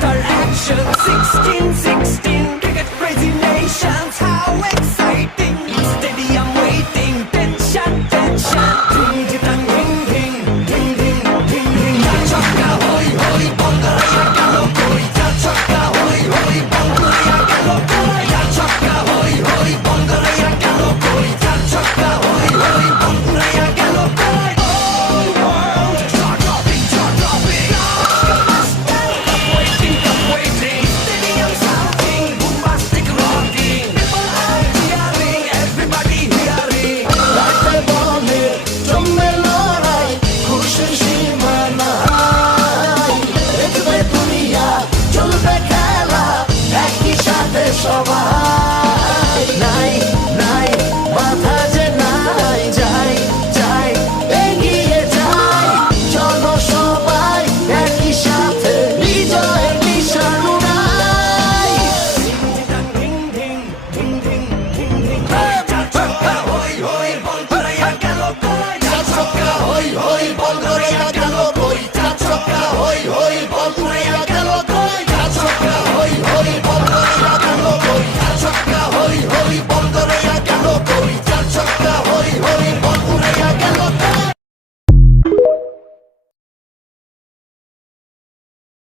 after action. 16, cricket crazy nations. How exciting! Stadium waiting. Tension. Ding ding ding ding ding ding ding ding. Ya chocka hoy hoy, Bongaraya gelo koi. Ya chocka hoy hoy, Bongaraya gelo koi. Ya chocka hoy hoy, Bongaraya gelo koi. Ya chocka hoy hoy, Bongaraya gelo koi. All world jaw dropping. Cup waiting. Stadium shouting, bombastic rocking. People are cheering, everybody hearing. রাতে বলে জমে লড়াই, খুশির সীমা নাই। দেখবে দুনিয়া, চলবে খেলা, একই সাথে সবাই।